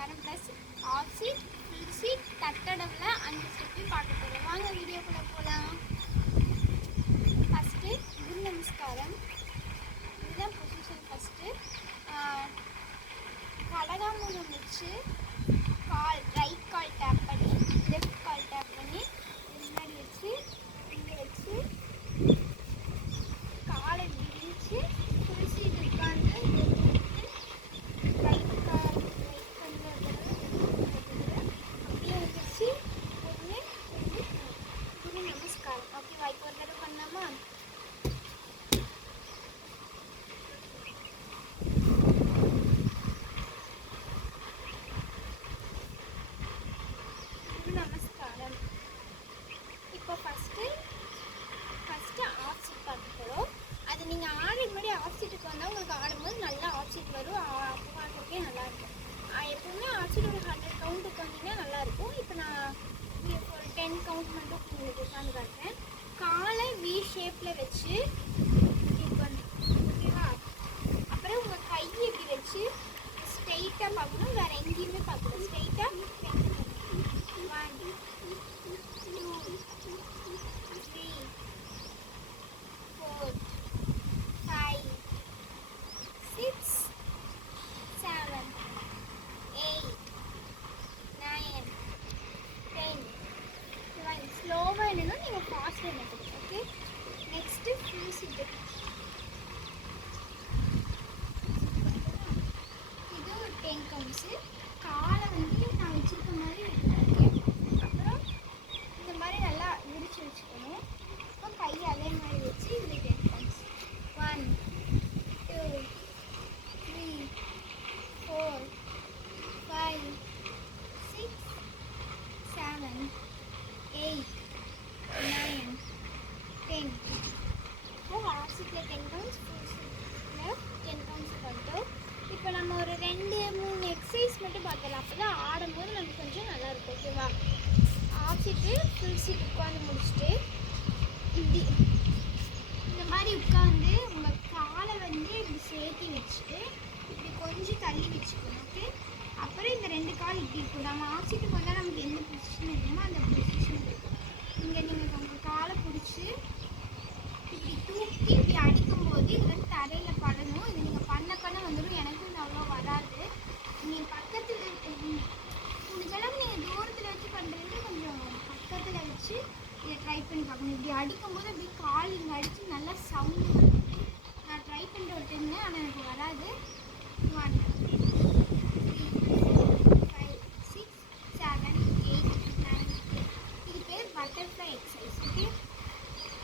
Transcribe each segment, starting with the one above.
நமஸ்காரம் plus half seat full seat தட்டடவில் 5 ஸ்டெப்பையும் பார்க்க போகிறோம். வாங்க வீடியோக்குள்ளே போகலாம். ஃபஸ்ட்டு குரு நமஸ்காரம், இதுதான் பொசிஷன். ஃபஸ்ட்டு கடகாமூலம் வச்சு கால் ரைட் கால் டேப் பண்ணி லெஃப்ட் கால் டேப் பண்ணி முன்னாடி வச்சு இங்கே வச்சு காலை விரிச்சு ஃபுல் சீட் உட்காந்து ரைட் கால் ரைட் பண்ணுறது அப்படியே வச்சு ஒன்று குரு நமஸ்காரம். ஓகேவா? இப்போ ஒரு தடவை பண்ணலாமா? நமஸ்காரம். இப்போ ஃபஸ்ட்டு ஆஃப் சீட் பார்க்க போகிறோம். அது நீங்கள் ஆடுறதுக்கு முன்னாடி ஆஃப் சீட்டுக்கு வந்தால் உங்களுக்கு ஆடும்போது நல்லா ஆஃப் சீட் வரும். அப்போ பார்க்குறதுக்கே நல்லாயிருக்கும். எப்போவுமே ஆஃப் சீட் ஒரு 100 கவுண்ட்டுக்கு வந்தீங்கன்னா நல்லாயிருக்கும். இப்போ நான் ஒரு 10 கவுண்ட் மட்டும் உங்களுக்கு உட்காந்து காட்டுறேன். காலை வி ஷேப்பில் வச்சு இப்போ ஓகேவா? அப்புறம் உங்கள் கையை இப்படி வச்சு ஸ்ட்ரெயிட்டாக பார்க்கணும், வேறு எங்கேயுமே பார்க்கணும். ஸ்ட்ரெயிட்டாக 1 2 3 4 5 6 7 8 9 10 11. ஸ்லோவாக என்னன்னா நீங்கள் ஃபாஸ்ட்டாக நினைக்கிறீங்க. ஓகே, நெக்ஸ்ட்டு ஃபுல் சீட்டு. இது ஒரு 10 கவுண்ட்ஸு. காலை வந்து நான் வச்சுருக்க மாதிரி வைக்கிறேன். அப்புறம் இந்த மாதிரி நல்லா விரிச்சு வச்சுக்கணும். அப்புறம் கையை அதே மாதிரி வச்சு இதில் 10 கவுண்ட்ஸ். 1 2 3 4 5 6 7 8 9 10. இப்போ ஹாஃப் சீட்டில் 10 கவுண்ட்ஸ், ஃபுல் சீட்டில் 10 கவுண்ட்ஸ் பண்ணிட்டோம். இப்போ நம்ம ஒரு 2-3 எக்ஸசைஸ் மட்டும் பார்த்துடலாம். அப்போ தான் ஆடும்போது நமக்கு கொஞ்சம் நல்லாயிருக்கும். ஓகேவா? ஆஃப் சீட்டு ஃபுல் சீட் உட்காந்து முடிச்சுட்டு இப்படி இந்த மாதிரி உட்காந்து உங்கள் காலை வந்து இப்படி சேர்த்தி வச்சுட்டு இப்படி கொஞ்சம் தள்ளி வச்சுக்கணும். ஓகே, அப்புறம் இந்த 2 கால் இப்படி இருக்கும். நம்ம ஆஃப் சீட்டுக்கு வந்தால் நமக்கு எந்த பொசிஷன் இருக்குமோ அந்த பொசிஷன் இருக்கும். இங்கே நீங்கள் உங்கள் காலை பிடிச்சி இப்படி தூக்கி இப்படி அடிக்கும்போது இது வந்து தரையில் படணும். இது நீங்கள் பண்ண வந்துடும். எனக்கு இது அவ்வளோ வராது. நீங்கள் பக்கத்தில் முடிஞ்சளவுக்கு நீங்கள் தூரத்தில் வச்சு பண்ணுறது கொஞ்சம் பக்கத்தில் வச்சு இதை ட்ரை பண்ணி பார்க்கணும். இப்படி அடிக்கும்போது அப்படி கால் இங்கே அடித்து நல்லா சவுண்டு வரும். நான் ட்ரை பண்ணிட்டு விட்டுருந்தேன், ஆனால் எனக்கு வராது. 1 2 3 4 5 6 7 8 9 10. இது பேர் பட்டர்ஃப்ளை எக்ஸசைஸ். ஓகே,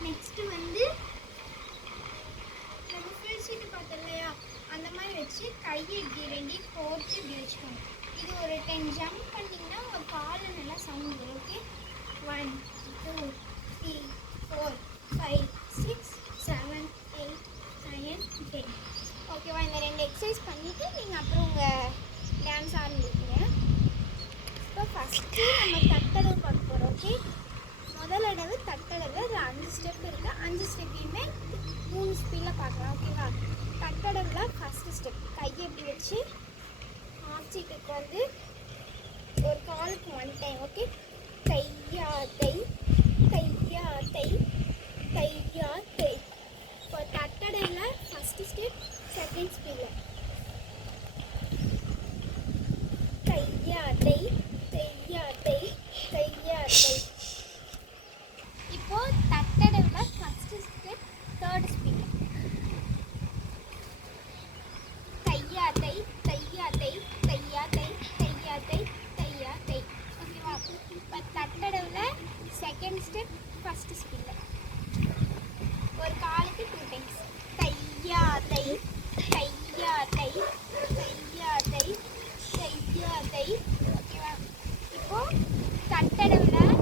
நெக்ஸ்ட்டு வந்து நம்ம ஃபுல் சீட்டு பார்த்தோம் இல்லையா, அந்த மாதிரி வச்சு கையை இப்படி 2 கோர்த்து இப்படி வச்சுக்கணும். இது ஒரு 10 ஜம்ப் பண்ணிங்கன்னா உங்கள் காலை நல்லா சவுண்ட் வரும். ஓகே, 1 2 3 4 5 6 7 8 9 10. ஓகேவா? இந்த 2 எக்ஸசைஸ் பண்ணிவிட்டு நீங்கள் அப்புறம் உங்கள் டான்ஸ் ஆரம்பிப்பீங்க. இப்போ ஃபஸ்ட்டு நம்ம தட்டடவு பார்க்க போகிறோம். ஓகே, முதல் அடவு தட்டடவு. அது 5 ஸ்டெப் இருக்குது. 5 ஸ்டெப்பையுமே 3 ஸ்பீடில் பார்க்கலாம். ஓகேவா? தட்டடவில் ஃபஸ்ட்டு ஸ்டெப் கையை எப்படி வச்சு ஆஃப் சீட்டுக்கு வந்து ஒரு காலுக்கு 1 டைம். ஓகே, தையாத்தை தையாத்தை தையாத்தை. இப்போ தட்டடையில் ஃபஸ்ட்டு ஸ்டெப் செகண்ட் ஸ்பீடில் தையாத்தை தையாத்தை தையாத்தை. இப்போ தட்டடைவில் ஃபஸ்ட்டு ஸ்டெப் தேர்ட் ஸ்பீடில் தையாத்தை தையாத்தை தையாத்தை தையாத்தை தையாத்தை. ஓகேவா? இப்போ தட்டடவில் செகண்ட் ஸ்டெப் ஃபஸ்ட்டு ஸ்பீடில் ஒரு காலுக்கு 2 டைம்ஸ் தையாத்தை தையாத்தை தையாத்தை தையாத்தை. ஓகேவா? இப்போது தட்டடவில்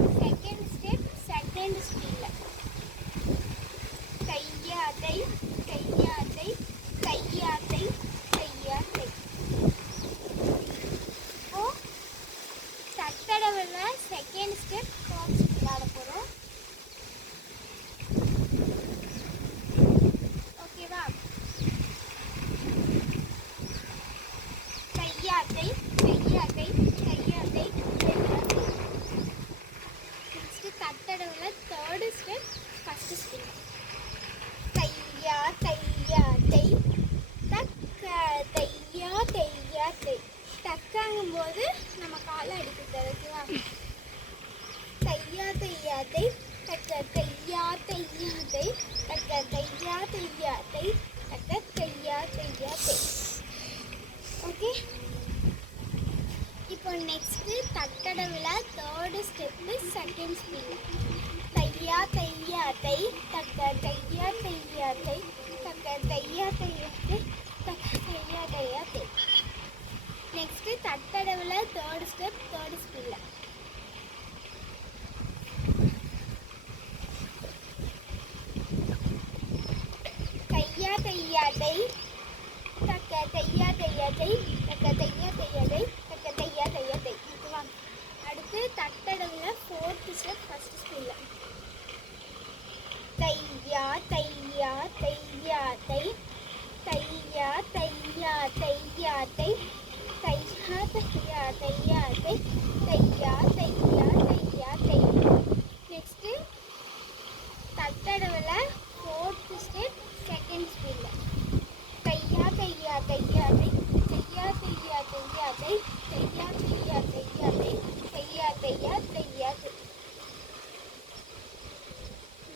தையா தை தக்க தையா தையா தை. ஓகே, இப்போ நெக்ஸ்ட்டு தட்டடவில் தேர்டு ஸ்டெப்பு செகண்ட் ஸ்பீடு. தையா தையா தை தக்க தையா தையா தை தக்க தையா தையா தை தக்க தையா தையா தை. நெக்ஸ்ட்டு தட்டடவில் தேர்டு ஸ்டெப் தேர்டு ஸ்பீடில். தையா தையா தை தக்க தையா தையா தை தக்க தையா தையா தை தக்க தையா தையா தை. ஓகேவா? அடுத்து தட்டடவில் ஃபோர்த்து ஸ்டெப் ஃபஸ்ட்டு ஸ்பீடில். தையா தையா தையா தை தையா தையா தையா தை தையா தையா தையா தை தையா தையா தையா தை. நெக்ஸ்ட்டு தட்டடவில் ஃபோர்த்து ஸ்டெப் செகண்ட் ஸ்பீடில். தையா தையா தையா தை தையா தையா தையா தை தையா தையா தையா தை தையா தையா தையா தை.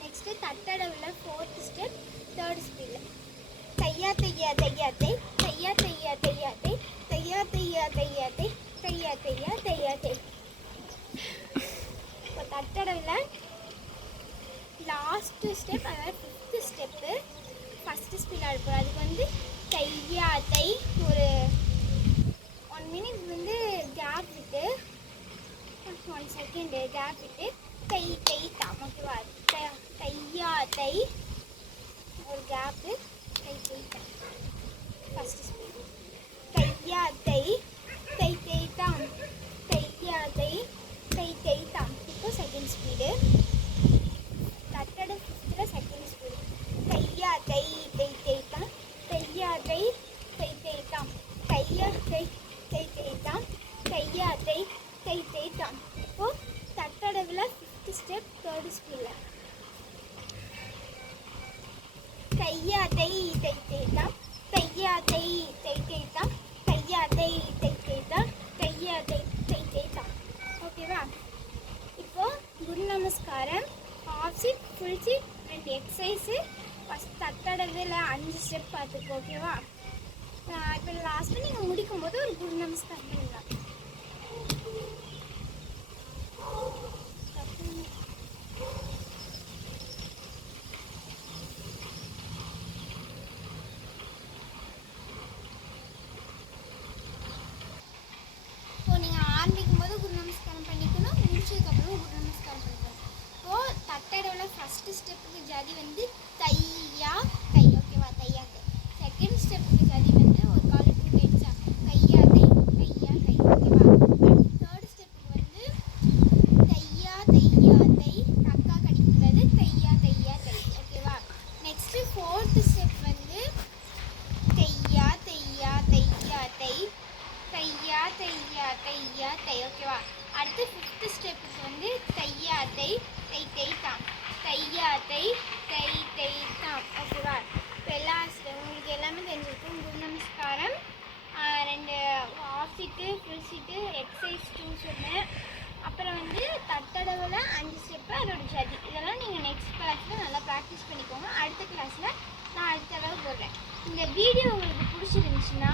நெக்ஸ்ட்டு தட்டடவில் ஃபோர்த்து ஸ்டெப் தேர்ட் ஸ்பீடில். தையா தையா தையா தை தையா தையா தையா தை தையா தையா தையா தை தையா தையா தையா தை. இப்போ தட்டடவில் லாஸ்ட்டு ஸ்டெப், அதாவது ஃபிஃப்த்து ஸ்டெப்பு ஃபஸ்ட்டு ஸ்பீடாக இருக்கும். அதுக்கு வந்து தையா தை ஒரு 1 minute கேப் விட்டு 1 second கேப் விட்டு தை தை தாம். ஓகேவா? தையா தை ஒரு கேப்பு தை தை தாம் ஃபஸ்ட்டு ஸ்பீடு. தையா தை தை தை தாம் தையா தை தை தை தாம். இப்போ செகண்ட் ஸ்பீடு. தட்டட ஃபிஃப்த்தில் செகண்ட் ஸ்பீடு. தையா தை தை தை தாம் தையா தை தை தை தாம் தையா தை தை தை தாம் தையா தை தை தை தாம். இப்போது தட்டடவில் ஃபிஃப்த் ஸ்டெப் தேர்டு ஸ்பீடில். தையா தை தை தை தாம் தையா தை தை தை தாம் தையா தை தை தை தாம் தையா தை தை தை தாம். ஓகேவா? இப்போது குரு நமஸ்காரம், half seat, full seat, 2 exercise first தட்டடவில் 5 ஸ்டெப் பார்த்துக்கோ. ஓகேவா? இப்போ லாஸ்ட்டு நீங்கள் முடிக்கும்போது ஒரு குரு நமஸ்காரம் பண்ணலாம். இப்போ நீங்கள் ஆரம்பிக்கும் போது குரு நமஸ்காரம் பண்ணிக்கணும், முடிச்சதுக்கப்புறம் குரு நமஸ்காரம் பண்ணிக்கணும். இப்போது தட்டடவில் ஃபஸ்ட்டு ஸ்டெப்புக்கு ஜதி வந்து தையா தை. ஓகேவா? தையா தை. செகண்ட் ஸ்டெப்புக்கு ஜதி வந்து ஒரு கால் 2 டைம்ஸா தையா தை தையா தை. ஓகேவா? தேர்ட் ஸ்டெப்புக்கு வந்து தையா தையா தை கக்கா கடிக்கிறது தையா தையா தை. ஓகேவா? நெக்ஸ்ட்டு ஃபோர்த்து ஸ்டெப் வந்து தையா தையா தையா தை தையா தையா தையா தை. ஓகேவா? அடுத்து ஃபிஃப்த்து ஸ்டெப்புக்கு வந்து தையா தை தை தை தாம் தையா தை தை தை தாம். ஓகேவா? இப்போ உங்களுக்கு எல்லாமே தெரிஞ்சிருக்கும். குரு நமஸ்காரம், 2 ஹாஃப் சீட்டு, ஃபுல் சீட்டு, எக்ஸசைஸ் 2 சொன்னேன். அப்புறம் வந்து தட்டடவில் 5 ஸ்டெப்பு, அதோட ஜதி. இதெல்லாம் நீங்கள் நெக்ஸ்ட் கிளாஸில் நல்லா ப்ராக்டிஸ் பண்ணிக்கோங்க. அடுத்த கிளாஸில் நான் அடுத்த தடவை போடுறேன். இந்த வீடியோ உங்களுக்கு பிடிச்சிருந்துச்சுன்னா